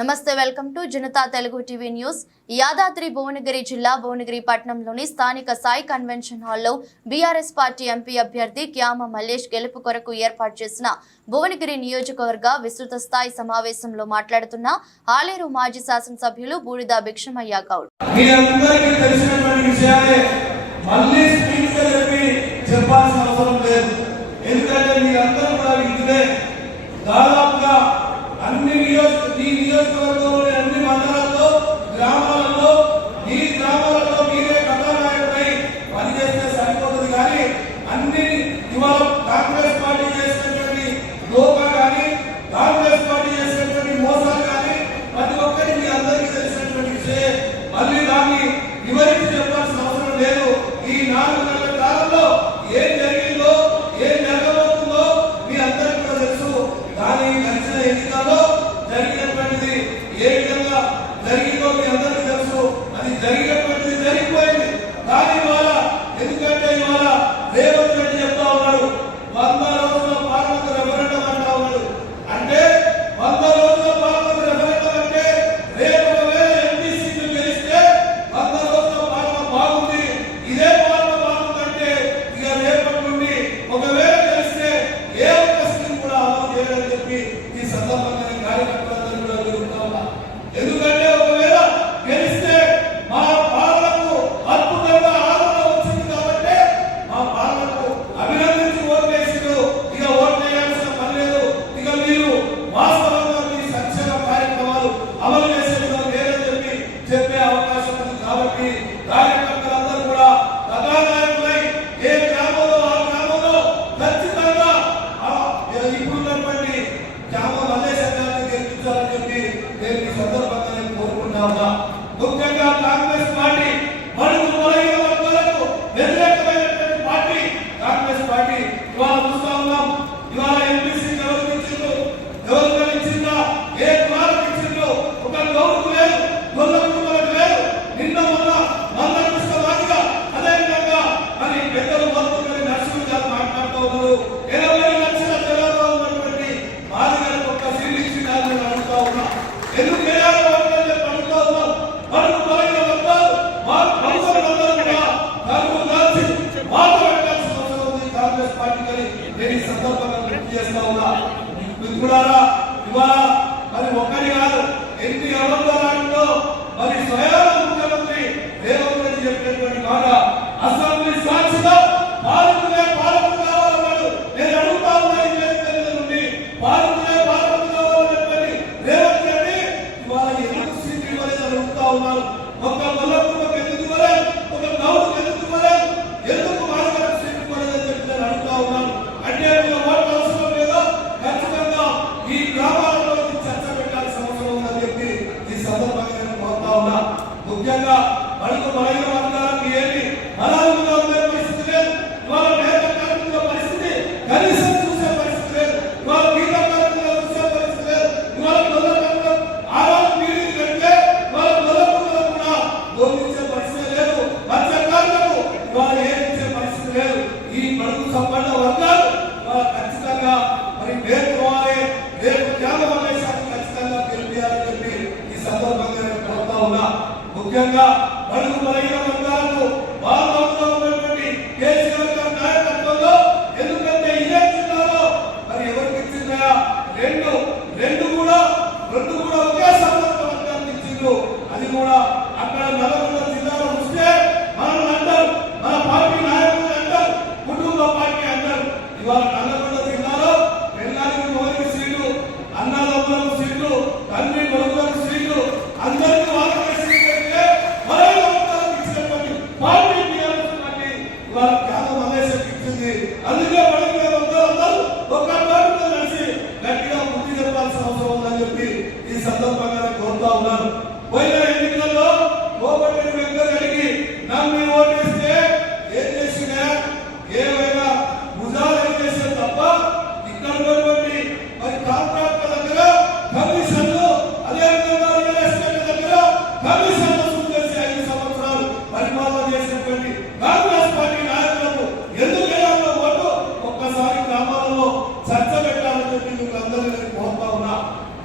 నమస్తే welcome to Janata Telugu TV news. Yadadri Bhuvanagiri జిల్లా భువనగిరి పట్టణంలోని స్థానిక సాయి కన్వెన్షన్ హాల్లో బీఆర్ఎస్ పార్టీ ఎంపీ అభ్యర్థి క్యామ మల్లేష్ గెలుపు కొరకు ఏర్పాటు చేసిన భువనగిరి నియోజకవర్గ విస్తృత స్థాయి సమావేశంలో మాట్లాడుతున్న ఆలేరు మాజీ శాసనసభ్యులు బూడిద భిక్షమయ్య గౌడ్. చెప్పాల్సిన అవసరం లేదు. ఎందుకంటే మీరందరూ కూడా is a lot of ముఖ్యంగా కాంగ్రెస్ పార్టీ మరుగు మొలైన వర్గాలకు వ్యతిరేకమైనటువంటి పార్టీ. కాంగ్రెస్ పార్టీ ఇవాళ చూస్తా ఉన్నాం. ఇవాళ ఎంపీసీ ఎవరికి ఇచ్చిందో ఏ కులాలకు ఇచ్చిందో ఒక గౌరవం లేదు గొల్లలకు లేదు. నిన్న మొన్న మందకృష్ణ రాజుగా అదేవిధంగా మరి పెద్దలు మొత్తం నర్సింహ్ గారు మాట్లాడుతూ ఉన్నారు. ఇరవై ఈ సందర్భంగా గుర్తు చేస్తా ఉన్నా. మిత్రులారా ఇవాళ మరి ఒక్కరి కాదు ఎన్ని అమలు మరి స్వయం ముఖ్యమంత్రి రేవంత్ రెడ్డి చెప్పినటువంటి మాట ముఖ్యంగా మనకు బలహీన వర్గాలకు ఏమి మనం ముఖ్యంగా బడుగు బలహీన వర్గాలకు బాగా ఉన్నటువంటి కేసీఆర్ గారి నాయకత్వంలో ఎందుకంటే ఇదే జిల్లాలో మరి ఎవరికి ఇచ్చిందా? రెండు రెండు కూడా రెండు కూడా ఒకే సమర్థ వర్గానికి ఇచ్చిండ్రు. అది కూడా అక్కడ నల్గొండ జిల్లాలో చూస్తే మనం అంటారు మన పార్టీ నాయకులు అంటారు కుటుంబ పార్టీ అంటారు ఇవాళ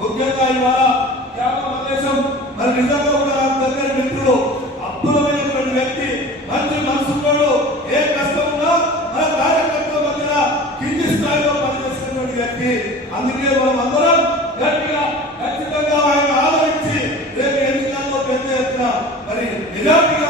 ముఖ్యంగా ఇవాళ మరి నిజంగా కూడా నాకు దగ్గర మిత్రుడు అద్భుతమైనటువంటి వ్యక్తి మంచి మనసులోడు ఏ కష్టం ఉన్నా మన కార్యకర్తల మధ్యన కింది స్థాయిలో పనిచేసినటువంటి వ్యక్తి. అందుకే మనం అందరం గట్టిగా ఖచ్చితంగా ఆయన ఆదరించి రేపు ఎన్నికల్లో పెద్ద ఎత్తున మరి నిజానికి